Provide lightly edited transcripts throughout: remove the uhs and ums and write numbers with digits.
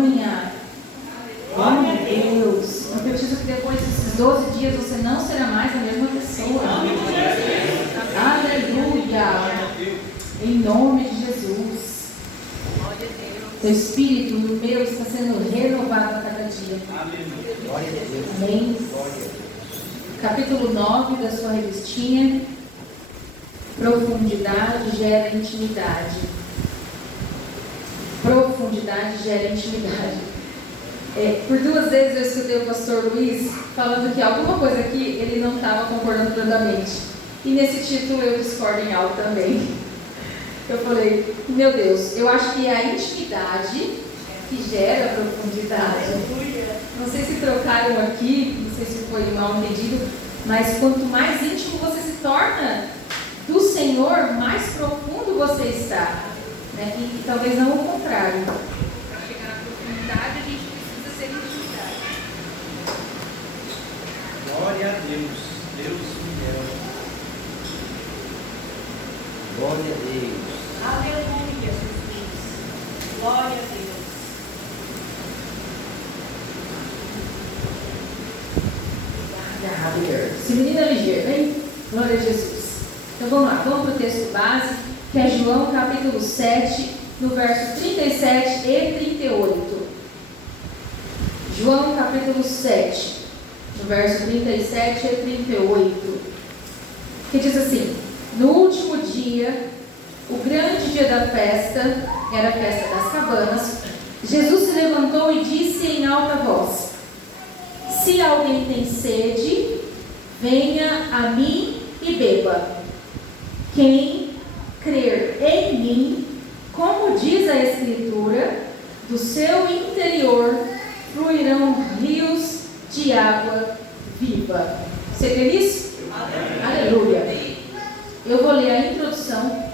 tamanha. Glória a Deus. Profetizo que depois desses 12 dias você não será mais a mesma pessoa. Aleluia. Em nome de Jesus. Seu espírito no meu está sendo renovado a cada dia. Amém. Capítulo 9 da sua revistinha. Profundidade gera intimidade. Profundidade gera intimidade. Por 2 vezes eu escutei o pastor Luiz falando que alguma coisa aqui ele não estava concordando plenamente. E nesse título eu discordo em algo também. Eu falei, meu Deus, eu acho que é a intimidade que gera profundidade. Não sei se trocaram aqui, não sei se foi mal entendido, mas quanto mais íntimo você se torna do Senhor, mais profundo você está. Né? E talvez não o contrário. Para chegar na profundidade, a gente precisa ser intimidade. Glória a Deus. Deus fiel. Glória a Deus. Aleluia, Jesus. Glória a Deus. Esse menino é ligeiro, hein? Glória a Jesus. Então vamos lá, vamos para o texto base, que é João capítulo 7, no verso 37 e 38. João capítulo 7, no verso 37 e 38. Que diz assim: no último dia, o grande dia da festa, era a festa das cabanas, Jesus se levantou e disse em alta voz: se alguém tem sede, venha a mim e beba. Quem crer em mim, como diz a Escritura, do seu interior fluirão rios de água viva. Você crê nisso? Aleluia. Eu vou ler a introdução,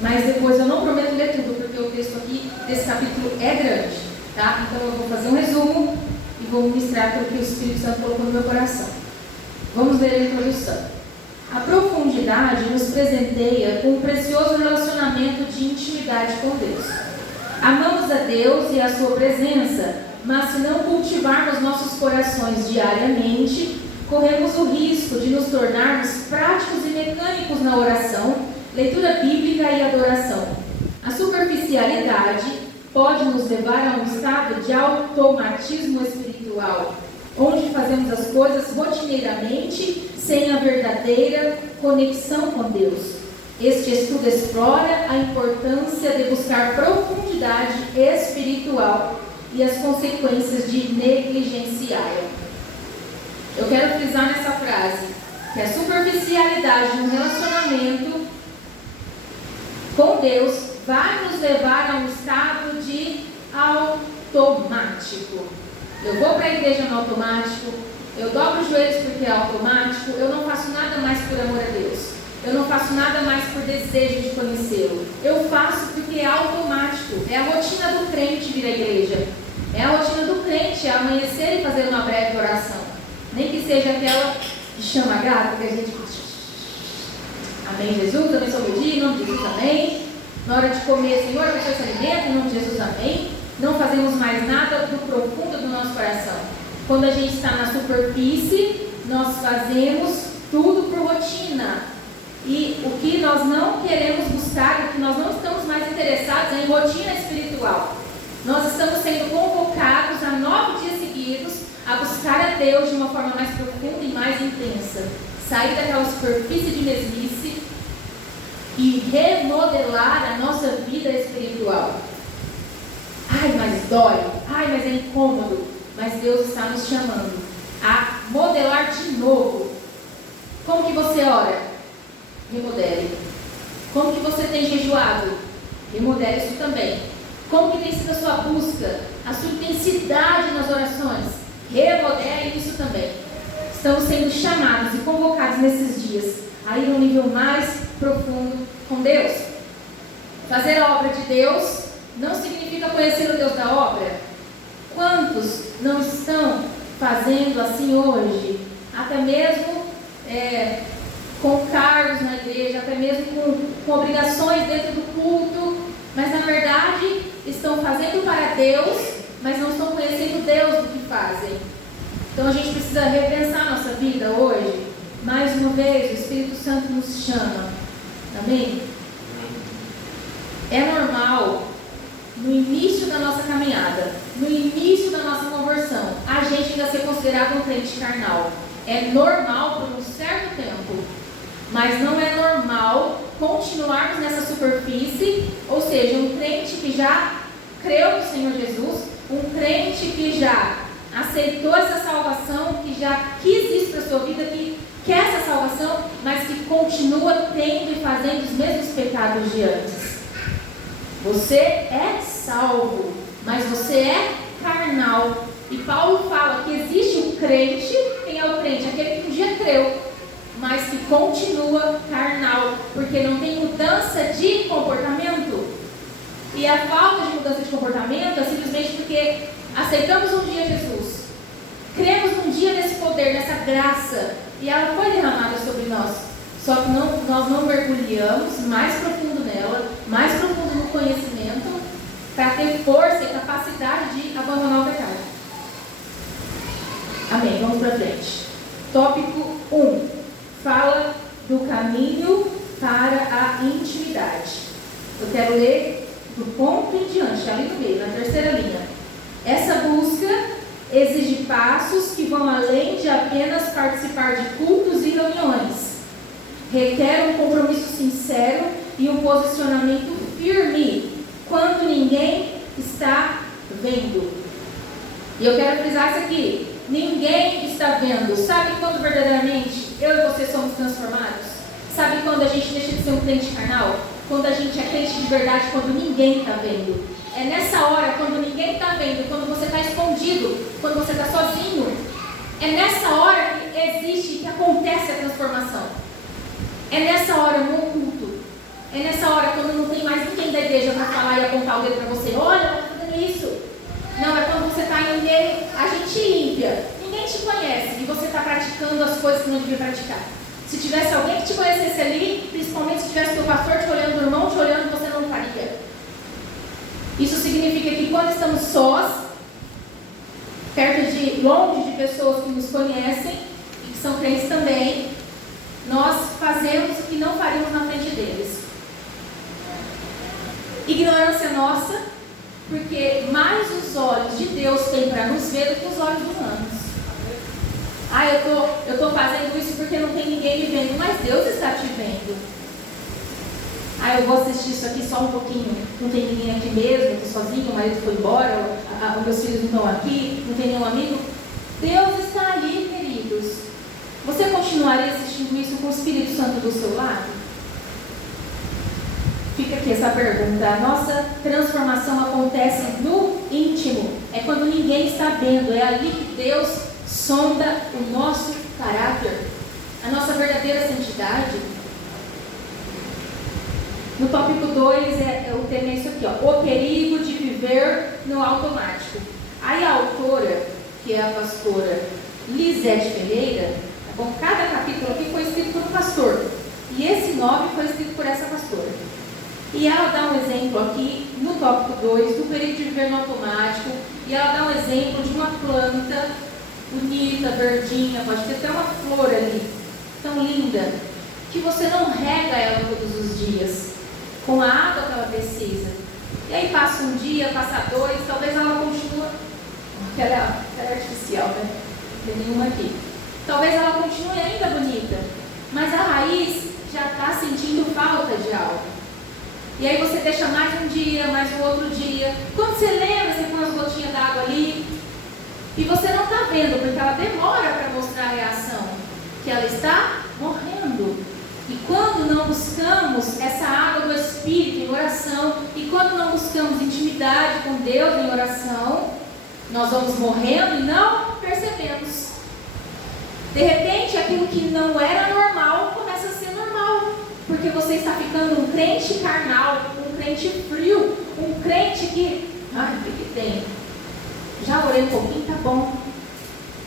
mas depois eu não prometo ler tudo, porque o texto aqui desse capítulo é grande, tá? Então eu vou fazer um resumo e vou ministrar aquilo que o Espírito Santo colocou no meu coração. Vamos ler a introdução. A profundidade nos presenteia com um precioso relacionamento de intimidade com Deus. Amamos a Deus e a sua presença, mas se não cultivarmos nossos corações diariamente, corremos o risco de nos tornarmos práticos e mecânicos na oração, leitura bíblica e adoração. A superficialidade pode nos levar a um estado de automatismo espiritual, onde fazemos as coisas rotineiramente, sem a verdadeira conexão com Deus. Este estudo explora a importância de buscar profundidade espiritual e as consequências de negligenciá-la. Eu quero frisar nessa frase que a superficialidade no relacionamento com Deus vai nos levar a um estado de automático. Eu vou para a igreja no automático, eu dobro os joelhos porque é automático, eu não faço nada mais por amor a Deus, eu não faço nada mais por desejo de conhecê-lo, eu faço porque é automático, é a rotina do crente vir à igreja, é a rotina do crente amanhecer e fazer uma breve oração, nem que seja aquela de chama gata que a gente amém Jesus, abençoe o dia, em nome de Jesus, amém. Na hora de comer, Senhor, abençoe esse alimento, em nome de Jesus, amém. Não fazemos mais nada do profundo do nosso coração. Quando a gente está na superfície, nós fazemos tudo por rotina. E o que nós não queremos buscar, o que nós não estamos mais interessados é em rotina espiritual. Nós estamos sendo convocados a 9 dias seguidos a buscar a Deus de uma forma mais profunda e mais intensa. Sair daquela superfície de mesmice e remodelar a nossa vida espiritual. Ai, mas dói. Ai, mas é incômodo. Mas Deus está nos chamando a modelar de novo. Como que você ora? Remodele. Como que você tem jejuado? Remodele isso também. Como que tem sido a sua busca? A sua intensidade nas orações? Remodele isso também. Estamos sendo chamados e convocados nesses dias a ir a um nível mais profundo com Deus. Fazer a obra de Deus não significa conhecer o Deus da obra. Quantos não estão fazendo assim hoje? Até mesmo com cargos na igreja, até mesmo com obrigações dentro do culto, mas na verdade estão fazendo para Deus, mas não estão conhecendo Deus do que fazem. Então a gente precisa repensar a nossa vida hoje. Mais uma vez, o Espírito Santo nos chama. Amém? É normal, no início da nossa caminhada, no início da nossa conversão, a gente ainda ser considerado um crente carnal. É normal por um certo tempo, mas não é normal continuarmos nessa superfície, ou seja, um crente que já creu no Senhor Jesus, um crente que já aceitou essa salvação, que já quis isso para a sua vida, que quer essa salvação, mas que continua tendo e fazendo os mesmos pecados de antes. Você é salvo, mas você é carnal. E Paulo fala que existe o crente. Quem é o crente? Aquele que um dia creu, mas que continua carnal, porque não tem mudança de comportamento. E a falta de mudança de comportamento é simplesmente porque aceitamos um dia Jesus, cremos um dia nesse poder, nessa graça, e ela foi derramada sobre nós. Só que nós não mergulhamos mais profundo nela, mais profundo no conhecimento, para ter força e capacidade de abandonar o pecado. Amém, vamos para frente. Tópico 1. Fala do caminho para a intimidade. Eu quero ler do ponto em diante, ali no meio, na terceira linha. Essa busca exige passos que vão além de apenas participar de cultos e reuniões. Requer um compromisso sincero e um posicionamento firme quando ninguém está vendo. E eu quero frisar isso aqui. Ninguém está vendo. Sabe quando verdadeiramente eu e você somos transformados? Sabe quando a gente deixa de ser um crente carnal? Quando a gente é crente de verdade, quando ninguém está vendo. É nessa hora, quando ninguém está vendo, quando você está escondido, quando você está sozinho. É nessa hora que existe, que acontece a transformação. É nessa hora, no oculto. É nessa hora, quando não tem mais ninguém da igreja para falar e apontar o dedo para você. Olha, eu estou fazendo isso. Não, é quando você está em meio, a gente ímpia. Ninguém te conhece e você está praticando as coisas que não devia praticar. Se tivesse alguém que te conhecesse ali, principalmente se tivesse teu pastor te olhando, o irmão te olhando, você não faria. Isso significa que quando estamos sós, longe de pessoas que nos conhecem e que são crentes também, nós fazemos o que não faríamos na frente deles. Ignorância nossa, porque mais os olhos de Deus têm para nos ver do que os olhos humanos. Eu estou fazendo isso porque não tem ninguém me vendo, mas Deus está te vendo. Eu vou assistir isso aqui só um pouquinho, não tem ninguém aqui mesmo, estou sozinho, o marido foi embora, os meus filhos não estão aqui, não tem nenhum amigo. Deus está ali, queridos. Você continuaria assistindo isso com o Espírito Santo do seu lado? Fica aqui essa pergunta. A nossa transformação acontece no íntimo. É quando ninguém está vendo. É ali que Deus sonda o nosso caráter, a nossa verdadeira santidade. No tópico 2, o tema é isso aqui, ó, o perigo de viver no automático. Aí a autora, que é a pastora Lisete Ferreira, tá bom? Cada capítulo aqui foi escrito por um pastor. E esse 9 foi escrito por essa pastora. E ela dá um exemplo aqui, no tópico 2, do perigo de viver no automático. E ela dá um exemplo de uma planta bonita, verdinha, pode ter até uma flor ali, tão linda, que você não rega ela todos os dias, com a água que ela precisa. E aí passa um dia, passa 2, talvez ela continue, porque ela é artificial, né? Não tem nenhuma aqui. Talvez ela continue ainda bonita, mas a raiz já está sentindo falta de algo. E aí você deixa mais um dia, mais um outro dia. Quando você lembra, você põe as gotinhas d'água ali, e você não está vendo, porque ela demora para mostrar a reação, que ela está morrendo. E quando não buscamos essa água do Espírito em oração, e quando não buscamos intimidade com Deus em oração, nós vamos morrendo e não percebemos. De repente, aquilo que não era normal começa a ser normal, porque você está ficando um crente carnal, um crente frio, um crente que, o que tem? Já orei um pouquinho, tá bom.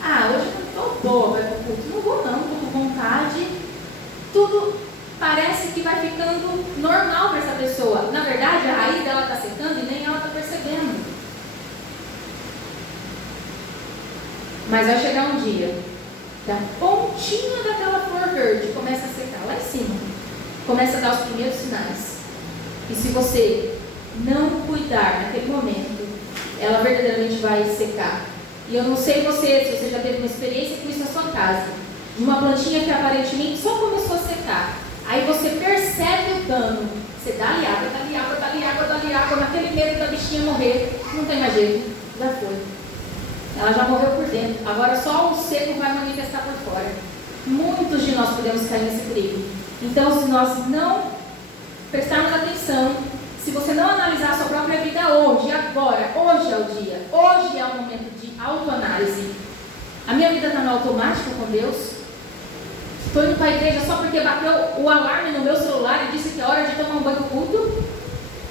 Hoje eu não estou boa, vai para o culto. Não vou não, estou com vontade. Tudo parece que vai ficando normal para essa pessoa. Na verdade, a raiz dela está secando e nem ela está percebendo. Mas vai chegar um dia, da pontinha daquela flor verde começa a secar lá em cima, começa a dar os primeiros sinais. E se você não cuidar naquele momento, ela verdadeiramente vai secar. E eu não sei se você já teve uma experiência com isso na sua casa, de uma plantinha que aparentemente só começou a secar. Aí você percebe o dano, você dá-lhe água, naquele medo da bichinha morrer, não tem mais jeito, já foi. Ela já morreu por dentro, agora só o seco vai manifestar por fora. Muitos de nós podemos cair nesse perigo. Então, se nós não prestarmos atenção, se você não analisar a sua própria vida hoje, agora, hoje é o dia, hoje é o momento de autoanálise. A minha vida está no automático com Deus? Estou indo para a igreja só porque bateu o alarme no meu celular e disse que é hora de tomar um banho culto?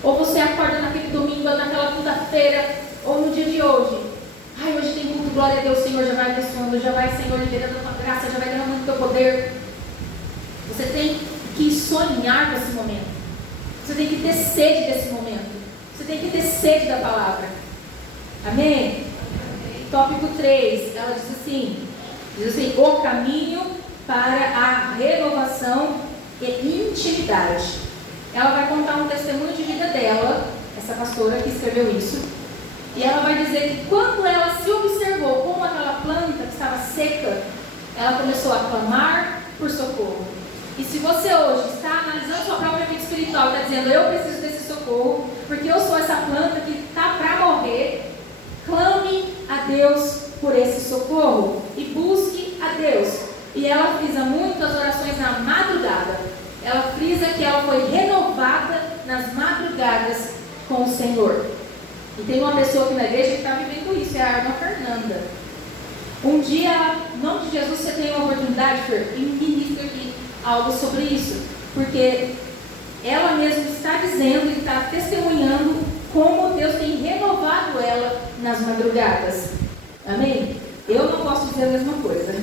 Ou você acorda naquele domingo, naquela quinta-feira, ou no dia de hoje? Ai, hoje tem culto, glória a Deus, Senhor, já vai abençoando, já vai, Senhor, liberando a tua graça, já vai derramando o teu poder. Você tem que sonhar com esse momento. Você tem que ter sede desse momento. Você tem que ter sede da palavra. Amém? Tópico 3, ela diz assim, o caminho para a renovação e intimidade. Ela vai contar um testemunho de vida dela, essa pastora que escreveu isso. E ela vai dizer que quando ela se observou como aquela planta que estava seca, ela começou a clamar por socorro. E se você hoje está analisando sua própria vida espiritual, está dizendo, eu preciso desse socorro, porque eu sou essa planta que está para morrer, clame a Deus por esse socorro e busque a Deus. E ela frisa muito as orações na madrugada. Ela frisa que ela foi renovada nas madrugadas com o Senhor. E tem uma pessoa aqui na igreja que está vivendo isso, é a irmã Fernanda. Um dia, em nome de Jesus, você tem uma oportunidade, Fer, e ministra aqui algo sobre isso. Porque ela mesma está dizendo e está testemunhando como Deus tem renovado ela nas madrugadas. Amém? Eu não posso dizer a mesma coisa.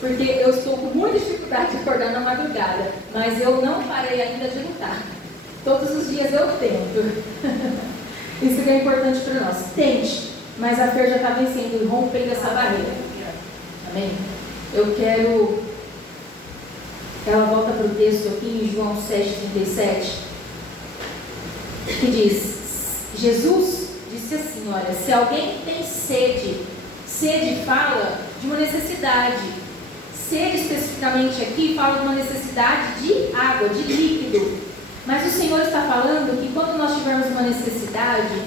Porque eu estou com muita dificuldade de acordar na madrugada. Mas eu não parei ainda de lutar. Todos os dias eu tento. Isso que é importante para nós. Tente, mas a Fer já está vencendo e rompendo essa barreira. Amém? Eu quero. Ela volta para o texto aqui em João 7,37, que diz: Jesus disse assim: olha, se alguém tem sede, sede fala de uma necessidade. Sede especificamente aqui fala de uma necessidade de água, de líquido. Mas o Senhor está falando que quando nós tivermos uma necessidade,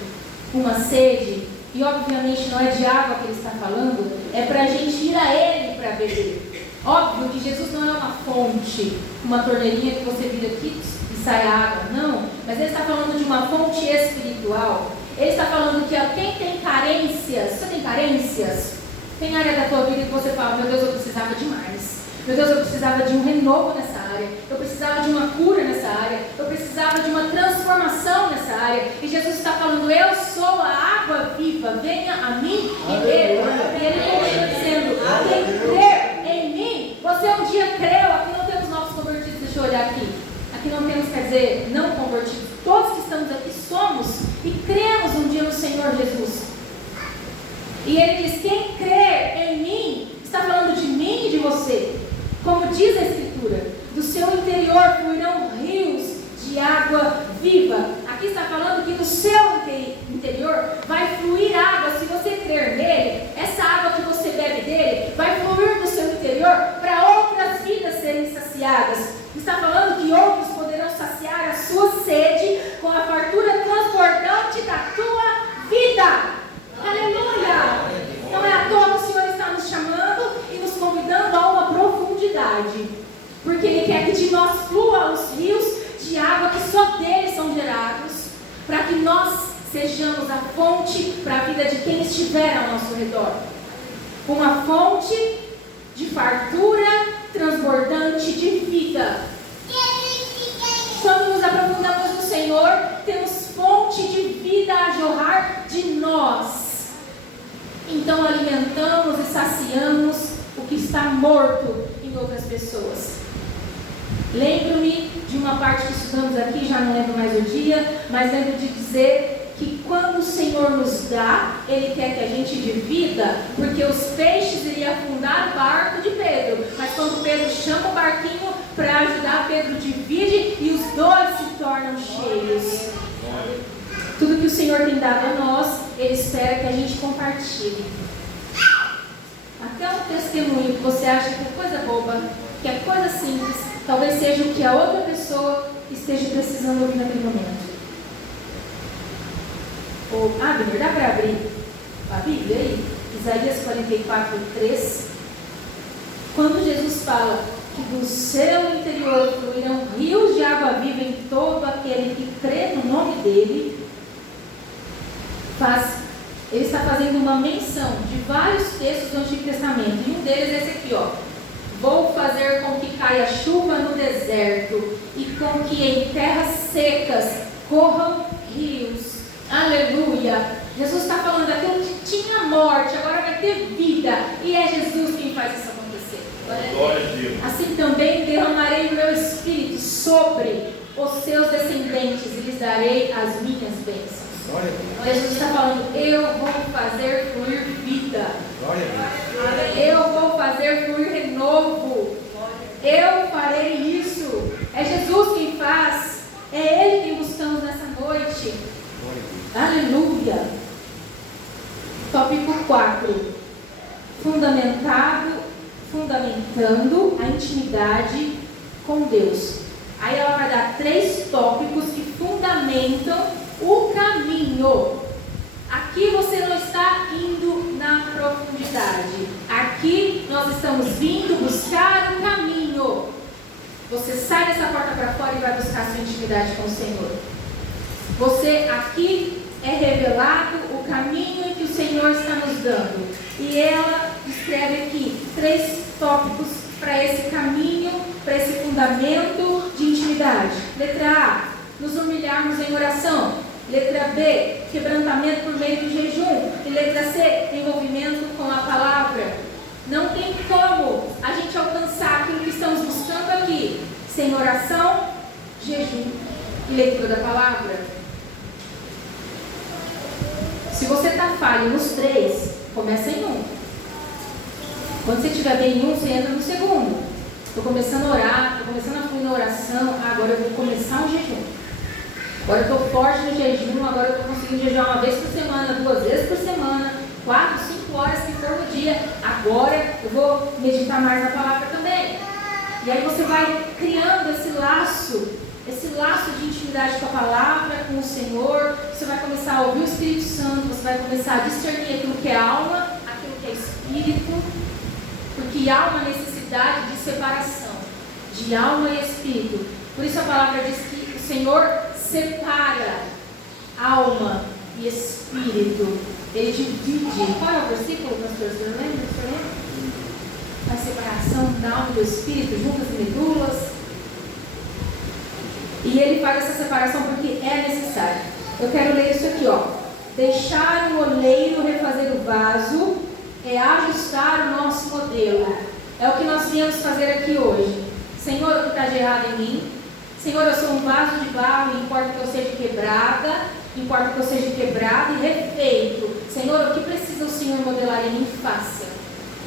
uma sede, e obviamente não é de água que Ele está falando, é para a gente ir a Ele para beber. Óbvio que Jesus não é uma fonte, uma torneirinha que você vira aqui e sai água, não. Mas Ele está falando de uma fonte espiritual. Ele está falando que quem tem carências, você tem carências? Tem área da tua vida que você fala, meu Deus, eu precisava de mais. Meu Deus, eu precisava de um renovo nessa área. Eu precisava de uma cura nessa área. Eu precisava de uma transformação nessa área. E Jesus está falando, eu sou a água viva. Venha a mim e beba. E Ele continua dizendo, quem crer em mim, você um dia creu. Aqui não temos novos convertidos, deixa eu olhar aqui. Aqui não temos, quer dizer, não convertidos. Todos que estamos aqui somos e cremos um dia no Senhor Jesus. E Ele diz, quem crer em mim, está falando de mim e de você. Como diz a Escritura, do seu interior fluirão rios de água viva. Aqui está falando que do seu interior vai fluir água. Se você crer nele, essa água que você bebe dele vai fluir do seu interior para outras vidas serem saciadas. Está falando que outros poderão saciar a sua sede com a fartura transbordante da tua vida. Aleluia! Não é à toa que o Senhor está nos chamando e nos convidando a uma profundidade, porque Ele quer que de nós fluam os rios de água que só dele são gerados, para que nós sejamos a fonte para a vida de quem estiver ao nosso redor. Uma fonte de fartura transbordante de vida. Quando nos aprofundamos no Senhor, temos fonte de vida a jorrar de nós. Então alimentamos e saciamos o que está morto em outras pessoas. Lembro-me de uma parte que estudamos aqui, já não lembro mais o dia, mas lembro de dizer que quando o Senhor nos dá, Ele quer que a gente divida, porque os peixes iriam afundar o barco de Pedro. Mas quando Pedro chama o barquinho para ajudar, Pedro divide e os dois se tornam cheios. Tudo que o Senhor tem dado a nós, Ele espera que a gente compartilhe. Até um testemunho que você acha que é coisa boba, que é coisa simples, talvez seja o que a outra pessoa esteja precisando ouvir naquele momento. Abner, dá para abrir a Bíblia aí? Isaías 44, 3. Quando Jesus fala que do seu interior fluirão rios de água viva em todo aquele que crê no nome dele, ele está fazendo uma menção de vários textos do Antigo Testamento. E um deles é esse aqui, ó. Vou fazer com que caia chuva no deserto e com que em terras secas corram rios. Aleluia! Jesus está falando daquilo que tinha morte, agora vai ter vida. E é Jesus quem faz isso acontecer. Glória a Deus. Assim também derramarei o meu espírito sobre os seus descendentes e lhes darei as minhas bênçãos. Jesus está falando, eu vou fazer fluir vida. Eu vou fazer fluir renovo. Eu farei isso. É Jesus quem faz. É Ele quem buscamos nessa noite. Aleluia. Tópico 4. Fundamentando a intimidade com Deus. Aí ela vai dar 3 tópicos que fundamentam o caminho. Aqui você não está indo na profundidade. Aqui nós estamos vindo buscar o caminho. Você sai dessa porta para fora e vai buscar sua intimidade com o Senhor. Você aqui é revelado o caminho em que o Senhor está nos dando. E ela escreve aqui 3 tópicos para esse caminho, para esse fundamento de intimidade. Letra A, nos humilharmos em oração. Letra B, quebrantamento por meio do jejum. E letra C, envolvimento com a palavra. Não tem como a gente alcançar aquilo que estamos buscando aqui sem oração, jejum e leitura da palavra. Se você está falho nos 3, começa em um. Quando você estiver bem em um, você entra no segundo. Estou começando a orar, estou começando a fluir na oração, agora eu vou começar um jejum. Agora eu estou forte no jejum, agora eu estou conseguindo jejuar uma vez por semana, 2 vezes por semana, 4, 5 horas que for no dia. Agora eu vou meditar mais na palavra também. E aí você vai criando esse laço de intimidade com a palavra, com o Senhor. Você vai começar a ouvir o Espírito Santo, você vai começar a discernir aquilo que é alma, aquilo que é espírito, porque há uma necessidade de separação de alma e espírito. Por isso a palavra diz que o Senhor separa alma e espírito. Ele divide. Qual é o versículo, pastor? Você lembra? A separação da alma e do espírito, juntas e medulas. E ele faz essa separação porque é necessário. Eu quero ler isso aqui, ó. Deixar o oleiro refazer o vaso é ajustar o nosso modelo. É o que nós viemos fazer aqui hoje. Senhor, o que está de errado em mim? Senhor, eu sou um vaso de barro e importa que eu seja quebrada, e refeito. Senhor, o que precisa o Senhor modelar em mim? Faça.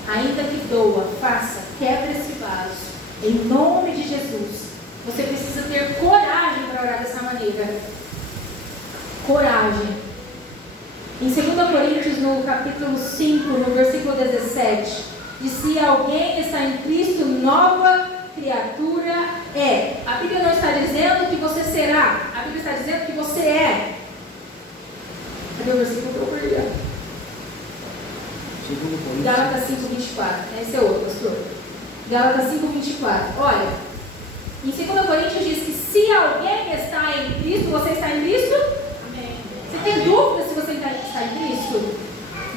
Ainda que doa, faça. Quebra esse vaso. Em nome de Jesus. Você precisa ter coragem para orar dessa maneira. Coragem. Em 2 Coríntios, no capítulo 5, no versículo 17, diz: se alguém está em Cristo, nova criatura é. A Bíblia não está dizendo que você será. A Bíblia está dizendo que você é. Cadê o versículo que eu perdi? Gálatas 5:24. Esse é outro, pastor. Gálatas 5:24. Olha, em 2 Coríntios diz que se alguém está em Cristo, você está em Cristo? Amém. Você tem dúvida se você está em Cristo?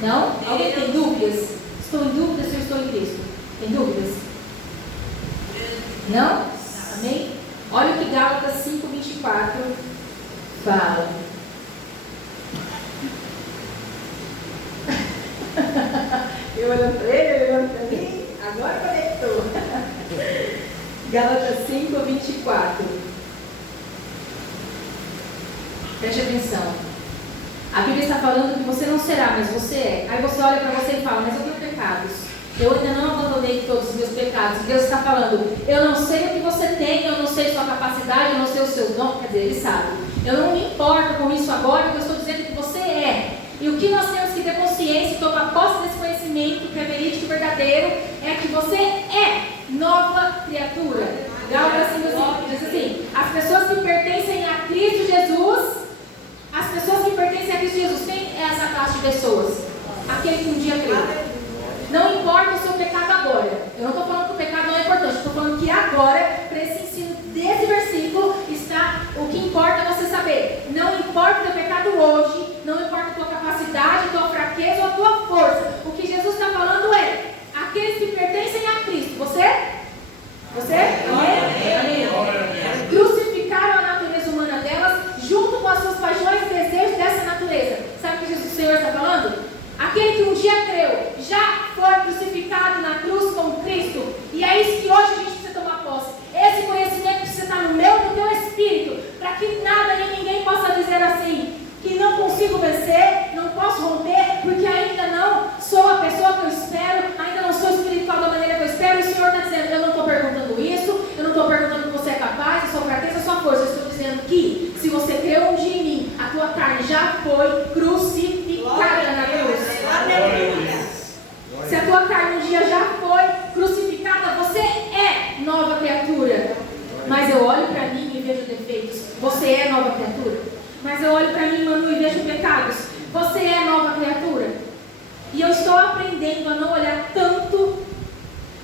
Não? Alguém tem dúvidas? Estou em dúvida se eu estou em Cristo. Tem dúvidas? Não? Amém? Olha o que Gálatas 5:24 fala. Eu olhando para ele, ele olhando para mim, agora conectou. Gálatas 5:24. Preste atenção. A Bíblia está falando que você não será, mas você é. Aí você olha para você e fala, mas eu tenho pecados. Eu ainda não abandonei todos os meus pecados. Deus está falando, eu não sei o que você tem, eu não sei sua capacidade, eu não sei os seus dons. Quer dizer, Ele sabe. Eu não me importo com isso agora, porque eu estou dizendo que você é. E o que nós temos que ter consciência e tomar posse desse conhecimento, que é verídico e verdadeiro, é que você é nova criatura. Gálatas 5:5 diz assim, as pessoas que pertencem a Cristo Jesus, as pessoas que pertencem a Cristo Jesus, quem é essa classe de pessoas? Aquele que um dia creu. Não importa o seu pecado agora. Eu não estou falando que o pecado não é importante. Estou falando que agora, para esse ensino desse versículo, está o que importa é você saber. Não importa o teu pecado hoje, não importa a tua capacidade, a tua fraqueza ou a tua força. O que Jesus está falando é, aqueles que pertencem a Cristo. Você? Você? Amém? Crucificaram a natureza humana delas, junto com as suas paixões e desejos dessa natureza. Sabe o que Jesus, o Senhor está falando? Aquele que um dia creu, já foi crucificado na cruz com Cristo. E é isso que hoje a gente precisa tomar posse. Esse conhecimento precisa estar no meu e no teu espírito, para que nada nem ninguém possa dizer assim, que não consigo vencer, não posso romper, porque ainda não sou a pessoa que eu espero, ainda não sou espiritual da maneira que eu espero. E o Senhor está dizendo, eu não estou perguntando isso, eu não estou perguntando que você é capaz, a sua fraqueza, a sua força. Eu estou dizendo que, se você creu um dia em mim, a tua carne já foi crucificada na cruz. Se a tua carne um dia já foi crucificada, você é nova criatura. Mas eu olho para mim e vejo defeitos. Você é nova criatura. Mas eu olho para mim, Manu, e vejo pecados. Você é nova criatura. E eu estou aprendendo a não olhar tanto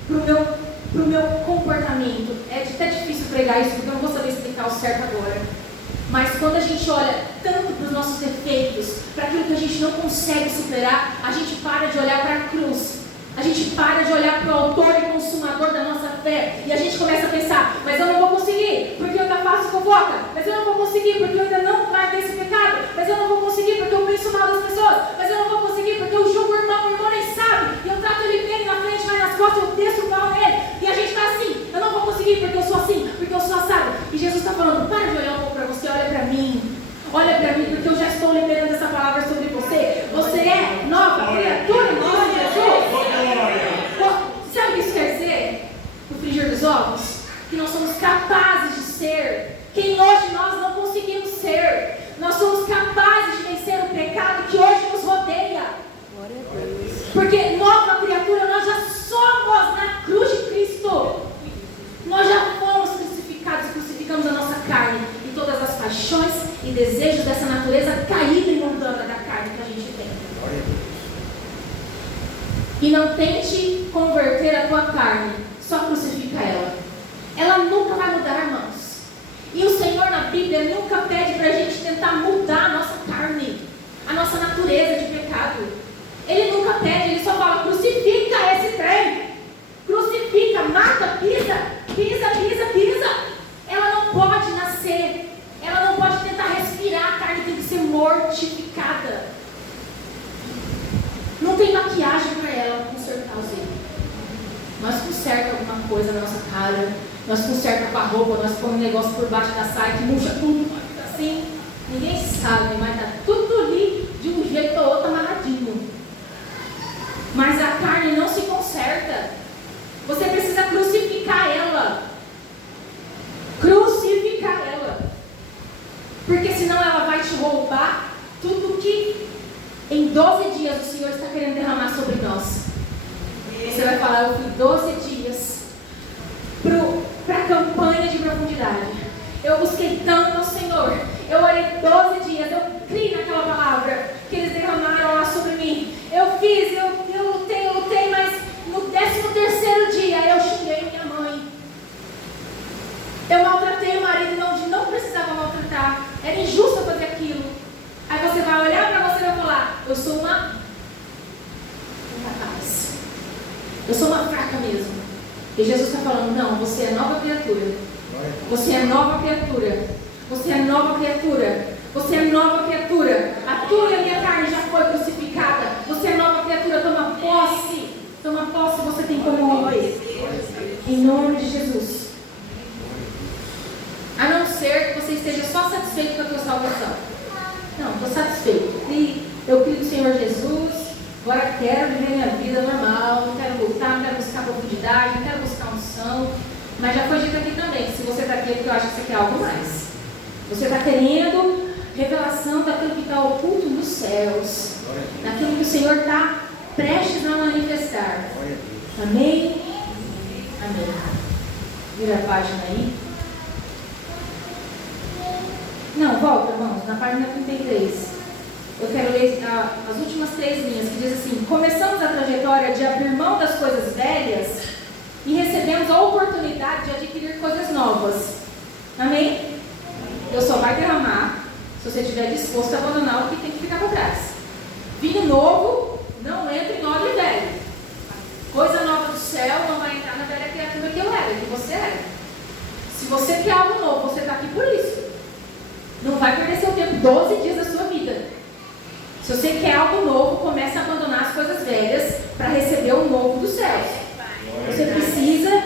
para o meu comportamento. É até difícil pregar isso, porque eu não vou saber explicar o certo agora. Mas quando a gente olha tanto para os nossos defeitos, para aquilo que a gente não consegue superar, a gente para de olhar para a cruz. A gente para de olhar para o autor e consumador da nossa fé. E a gente começa a pensar, mas eu não vou conseguir, porque eu ainda faço fofoca. Mas eu não vou conseguir, porque eu ainda não larguei esse pecado. Mas eu não vou conseguir, porque eu penso mal das pessoas. Mas eu não vou conseguir, porque eu julgo o irmão nem sabe. E eu trato ele bem na frente, mas nas costas eu desço o pau nele. E a gente está assim, eu não vou conseguir, porque eu sou assim, porque eu sou assado. E Jesus está falando, para de olhar um pouco para você, olha para mim. Olha para mim, porque eu já estou liberando essa palavra sobre você. Você é nova criatura em nome de Jesus. Sabe o que isso quer dizer? No frigir dos ovos? Que nós somos capazes de ser quem hoje nós não conseguimos ser. Nós somos capazes de vencer o pecado que hoje nos rodeia. Porque nova criatura nós já somos na cruz de Cristo. Nós já fomos crucificados, crucificamos a nossa carne e todas as paixões e desejos dessa natureza caída e mundana da carne que a gente tem. E não tente converter a tua carne, só crucifica ela. Ela nunca vai mudar, irmãos. E o Senhor na Bíblia nunca pede para a gente tentar mudar a nossa carne, a nossa natureza de pecado. Ele nunca pede, ele só fala, crucifica esse trem. Crucifica, mata, pisa. Ela não pode nascer, ela não pode tentar respirar, a carne tem que ser mortificada. Não tem maquiagem para ela consertar os erros. Nós consertamos alguma coisa na nossa cara, nós consertamos com a roupa, nós pomos um negócio por baixo da saia que murcha tudo, fica assim, ninguém sabe, mas está tudo ali de um jeito ou outro amarradinho. Mas a carne não se conserta. Você precisa crucificar ela. Crucificar ela. Porque senão ela vai te roubar tudo que em 12 dias o Senhor está querendo derramar sobre nós. Você vai falar, eu fui 12 dias para a campanha de profundidade. Eu busquei tanto ao Senhor. Eu orei 12 dias. Eu criei naquela palavra que eles derramaram lá sobre mim. Eu fiz, eu lutei, mas no 13º dia eu xinguei minha mãe. Eu maltratei o marido onde não precisava maltratar. Era injusto fazer aquilo. Aí você vai olhar para você e vai falar, eu sou uma incapaz. Eu sou uma fraca mesmo. E Jesus está falando, não, você é nova criatura. Você é nova criatura. Você é nova criatura. Você é nova criatura. A tua e a minha carne já foi crucificada. Você é nova criatura. Toma posse. Toma posse, você tem como hoje. Em nome de Jesus. A não ser que você esteja só satisfeito com a tua salvação. Não, estou satisfeito. quero viver minha vida normal, não quero lutar, não quero buscar profundidade, não quero buscar unção. Mas já foi dito aqui também, que se você está aqui é porque eu acho que você quer algo mais. Você está querendo revelação daquilo que está oculto nos céus, daquilo que o Senhor está prestes a manifestar. Amém? Amém. Vira a página aí. Não, volta, irmãos, na página 33. Eu quero ler as últimas 3 linhas, que diz assim: começamos a trajetória de abrir mão das coisas velhas e recebemos a oportunidade de adquirir coisas novas. Amém? Deus só vai derramar se você estiver disposto a abandonar o que tem que ficar para trás. Vinho novo não entra em óleo velho. Coisa nova do céu não vai entrar na velha criatura que eu era, que você era. Se você quer algo novo, você está aqui por isso. Não vai perder seu tempo, 12 dias da sua vida. Se você quer algo novo, comece a abandonar as coisas velhas para receber o novo dos céus. Você precisa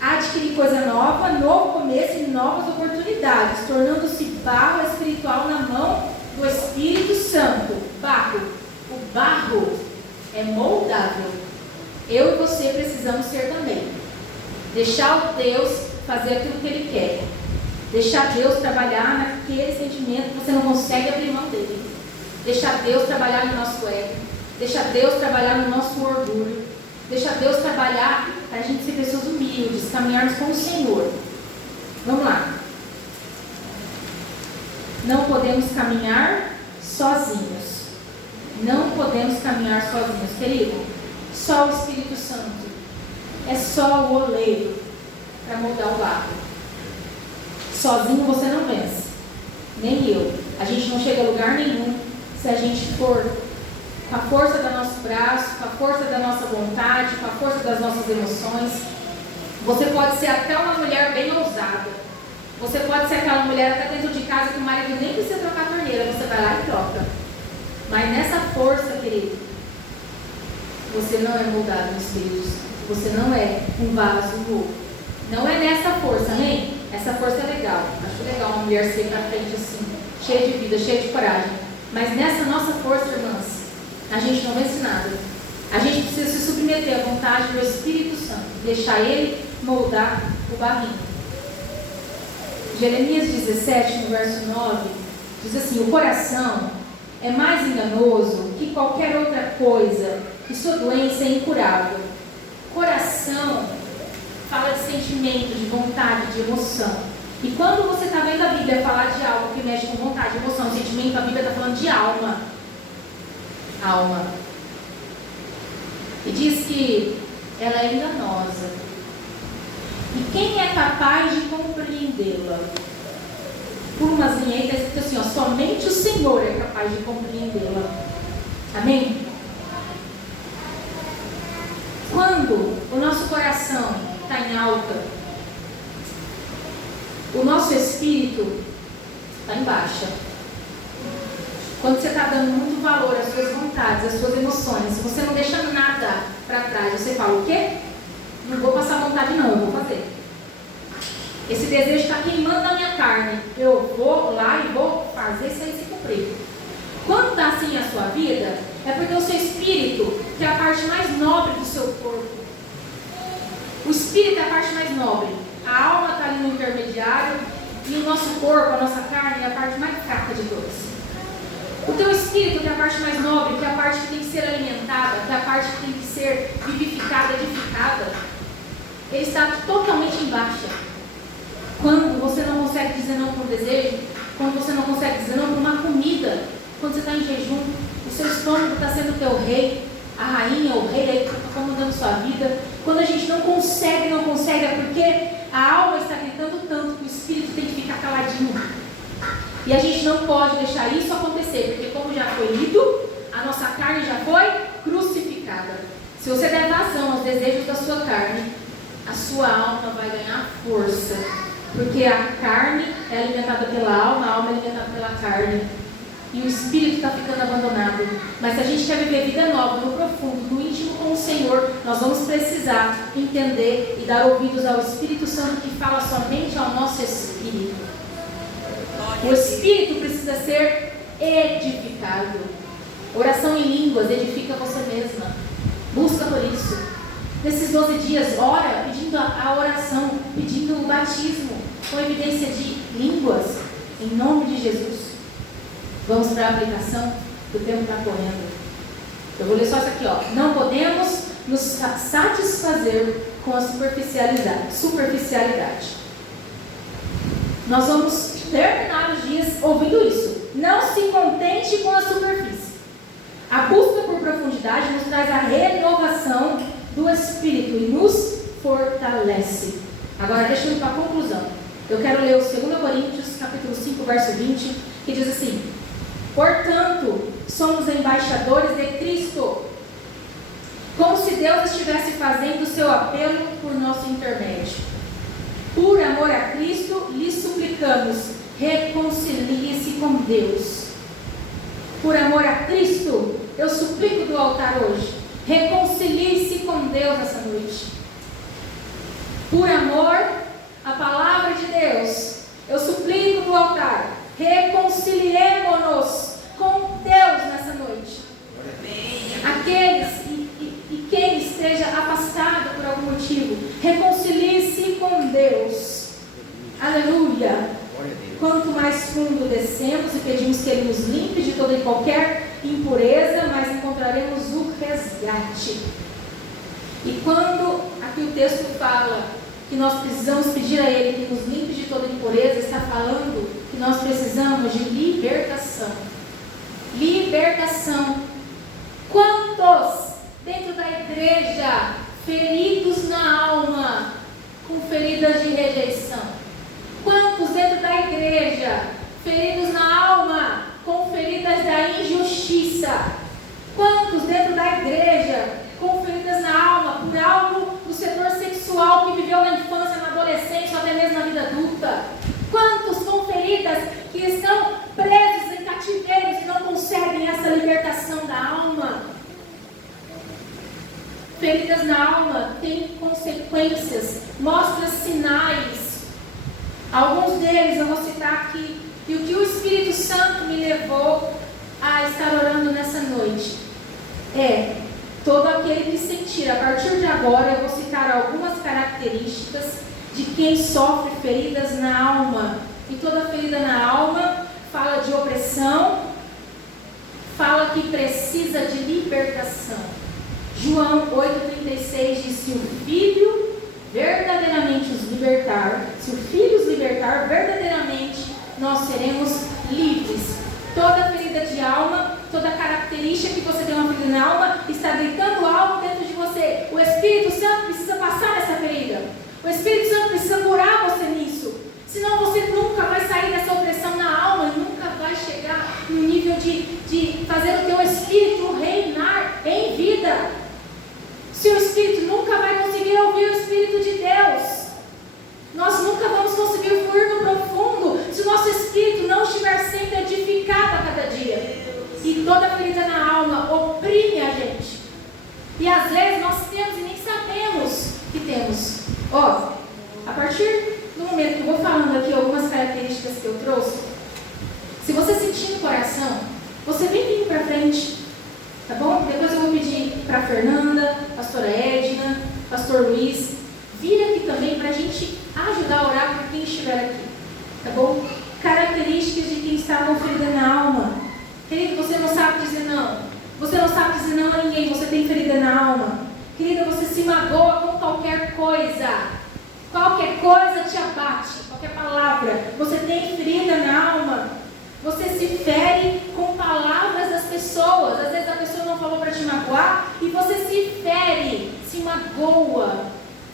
adquirir coisa nova, novo começo e novas oportunidades, tornando-se barro espiritual na mão do Espírito Santo. Barro. O barro é moldável. Eu e você precisamos ser também. Deixar o Deus fazer aquilo que Ele quer. Deixar Deus trabalhar naquele sentimento que você não consegue abrir mão dele. Deixar Deus trabalhar no nosso ego. Deixar Deus trabalhar no nosso orgulho. Deixar Deus trabalhar para a gente ser pessoas humildes, caminharmos com o Senhor. Vamos lá. Não podemos caminhar sozinhos. Não podemos caminhar sozinhos, querido. Só o Espírito Santo. É só o oleiro para moldar o barro. Sozinho você não vence. Nem eu. A gente não chega a lugar nenhum se a gente for com a força do nosso braço, com a força da nossa vontade, com a força das nossas emoções. Você pode ser até uma mulher bem ousada. Você pode ser aquela mulher até dentro de casa que o marido nem precisa trocar a torneira. Você vai lá e troca. Mas nessa força, querido, você não é moldado no Espírito Santo. Você não é um vaso novo. Não é nessa força, amém? Essa força é legal. Acho legal uma mulher ser pra frente assim, cheia de vida, cheia de coragem. Mas nessa nossa força, irmãs, a gente não vence nada. A gente precisa se submeter à vontade do Espírito Santo. Deixar Ele moldar o barrinho. Jeremias 17, no verso 9, diz assim: o coração é mais enganoso que qualquer outra coisa, e sua doença é incurável. Coração fala de sentimento, de vontade, de emoção. E quando você está vendo a Bíblia falar de algo que mexe com vontade, emoção, sentimento, a Bíblia está falando de alma. Alma. E diz que ela é enganosa. E quem é capaz de compreendê-la? Por umas linhas aí está escrito assim, ó, somente o Senhor é capaz de compreendê-la. Amém? Quando o nosso coração está em alta, o nosso espírito está em baixa. Quando você está dando muito valor às suas vontades, às suas emoções, se você não deixa nada para trás, você fala o quê? Não vou passar vontade não, eu vou fazer. Esse desejo está queimando na minha carne. Eu vou lá e vou fazer isso aí se cumprir. Quando está assim a sua vida, é porque o seu espírito, que é a parte mais nobre do seu corpo. O espírito é a parte mais nobre. A alma está ali no intermediário e o nosso corpo, a nossa carne, é a parte mais fraca de todas. O teu espírito, que é a parte mais nobre, que é a parte que tem que ser alimentada, que é a parte que tem que ser vivificada, edificada, ele está totalmente em baixa. Quando você não consegue dizer não para um desejo, quando você não consegue dizer não para uma comida, quando você está em jejum, o seu estômago está sendo o teu rei, a rainha, o rei aí que está comandando sua vida. Quando a gente não consegue, é porque a alma está gritando tanto que o espírito tem que ficar caladinho. E a gente não pode deixar isso acontecer, porque como já foi lido, a nossa carne já foi crucificada. Se você der vazão aos desejos da sua carne, a sua alma vai ganhar força. Porque a carne é alimentada pela alma, a alma é alimentada pela carne. E o espírito está ficando abandonado. Mas se a gente quer viver vida nova, no profundo, no íntimo com o Senhor, nós vamos precisar entender e dar ouvidos ao Espírito Santo que fala somente ao nosso espírito. O espírito precisa ser edificado. Oração em línguas edifica você mesma. por isso. Nesses 12 dias, ora, pedindo a oração, pedindo o batismo, com evidência de línguas, em nome de Jesus. Vamos para a aplicação, o tempo está correndo. Eu vou ler só isso aqui, ó. Não podemos nos satisfazer com a superficialidade. Nós vamos terminar os dias ouvindo isso. Não se contente com a superfície. A busca por profundidade nos traz a renovação do Espírito e nos fortalece. Agora deixa eu ir para a conclusão. Eu quero ler o 2 Coríntios, capítulo 5, verso 20, que diz assim: portanto, somos embaixadores de Cristo, como se Deus estivesse fazendo o seu apelo por nosso intermédio. Por amor a Cristo, lhe suplicamos, reconcilie-se com Deus. Por amor a Cristo, eu suplico do altar hoje, reconcilie-se com Deus essa noite. Por amor à palavra de Deus, eu suplico do altar, reconciliemo-nos com Deus nessa noite. Aqueles e quem esteja afastado por algum motivo, reconcilie-se com Deus. Aleluia. Quanto mais fundo descemos e pedimos que Ele nos limpe de toda e qualquer impureza, mais encontraremos o resgate. E quando aqui o texto fala que nós precisamos pedir a Ele que nos limpe de toda impureza, está falando que nós precisamos de libertação. Libertação. Quantos dentro da igreja feridos na alma, com feridas de rejeição? Quantos dentro da igreja feridos na alma, com feridas da injustiça? Quantos dentro da igreja com feridas na alma por algo do setor sexual que viveu na infância, na adolescência ou até mesmo na vida adulta? Quantos com feridas que estão presos em cativeiros e não conseguem essa libertação da alma? Feridas na alma têm consequências, mostram sinais. Alguns deles eu vou citar aqui. E o que o Espírito Santo me levou a estar orando nessa noite é: todo aquele que sentir, a partir de agora eu vou citar algumas características de quem sofre feridas na alma. E toda ferida na alma fala de opressão, fala que precisa de libertação. João 8,36 diz: se o Filho verdadeiramente os libertar, se o Filho os libertar, verdadeiramente nós seremos livres. Toda ferida de alma, toda característica que você tem uma ferida na alma, está gritando algo dentro de você. O Espírito Santo precisa passar essa ferida. O Espírito Santo precisa curar você nisso. Senão você nunca vai sair dessa opressão na alma e nunca vai chegar no nível de fazer o teu Espírito reinar em vida. Seu Espírito nunca vai conseguir ouvir o Espírito de Deus. Nós nunca vamos conseguir fluir no profundo se o nosso Espírito não estiver sendo edificado a cada dia. E toda ferida na alma oprime a gente. E às vezes nós temos e nem sabemos que temos. Ó, a partir do momento que eu vou falando aqui algumas características que eu trouxe, se você sentir no coração, você vem vindo para frente. Tá bom? Depois eu vou pedir para a Fernanda, pastora Edna, pastor Luiz, vir aqui também para a gente ajudar a orar por quem estiver aqui. Tá bom? Características de quem está com ferida na alma. Querido, você não sabe dizer não. Você não sabe dizer não a ninguém, você tem ferida na alma. Querida, você se magoa com qualquer coisa. Qualquer coisa te abate, qualquer palavra. Você tem ferida na alma. Você se fere com palavras das pessoas. Às vezes a pessoa não falou para te magoar e você se fere, se magoa.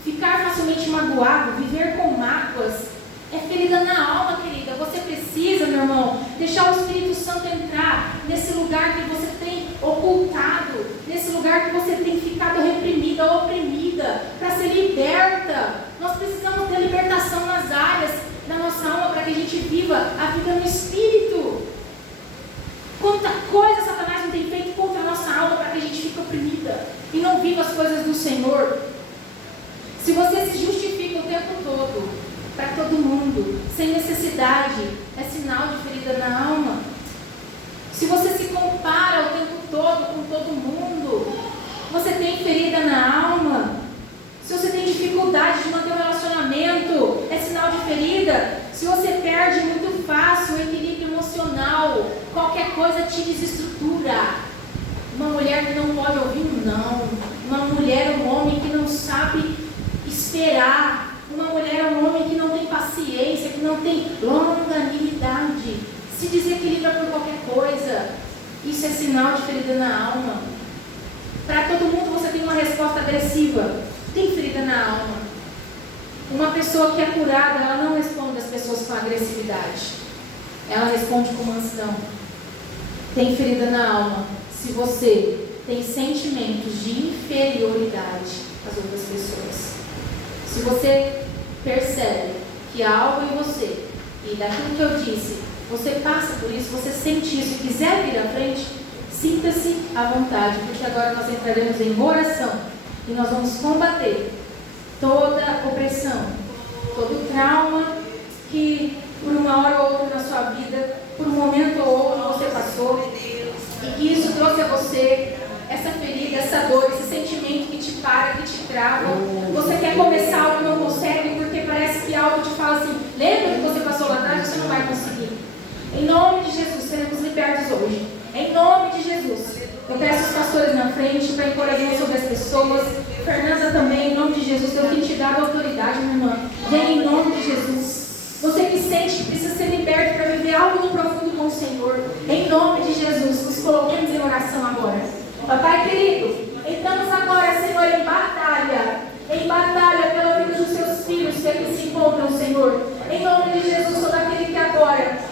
Ficar facilmente magoado, viver com mágoas, é ferida na alma, querida. Você precisa, meu irmão, deixar o Espírito Santo entrar nesse lugar que você tem ocultado, nesse lugar que você tem ficado reprimida, oprimida, para ser liberta. Nós precisamos ter libertação nas áreas da nossa alma para que a gente viva a vida no Espírito. Quanta coisa Satanás não tem feito contra a nossa alma para que a gente fique oprimida e não viva as coisas do Senhor. Se você se justifica o tempo todo para todo mundo, sem necessidade, é sinal de ferida na alma. Se você se compara o tempo todo com todo mundo, você tem ferida na tem dificuldade de manter um relacionamento, é sinal de ferida. Se você perde muito fácil o equilíbrio emocional, qualquer coisa te desestrutura. Uma mulher que não pode ouvir um não, uma mulher, um homem que não sabe esperar, uma mulher, um homem que não tem paciência, que não tem longanimidade, se desequilibra por qualquer coisa. Isso é sinal de ferida na alma. Para todo mundo você tem uma resposta agressiva. Tem ferida na alma. Uma pessoa que é curada, ela não responde às pessoas com agressividade. Ela responde com mansidão. Tem ferida na alma se você tem sentimentos de inferioridade às outras pessoas. Se você percebe que há algo em você, e daquilo que eu disse, você passa por isso, você sente isso e quiser vir à frente, sinta-se à vontade, porque agora nós entraremos em oração e nós vamos combater toda opressão, todo trauma que por uma hora ou outra na sua vida, por um momento ou outro você passou, e que isso trouxe a você essa ferida, essa dor, esse sentimento que te para, que te trava. Você quer começar algo e não consegue porque parece que algo te fala assim, lembra que você passou lá atrás, você não vai conseguir. Em nome de Jesus, seremos libertos hoje. Em nome de Jesus. Eu peço os pastores na frente para impor a mão sobre as pessoas. Fernanda também, em nome de Jesus. Eu tenho te dado autoridade, minha irmã. Vem em nome de Jesus. Você que sente que precisa ser liberto para viver algo no profundo com o Senhor.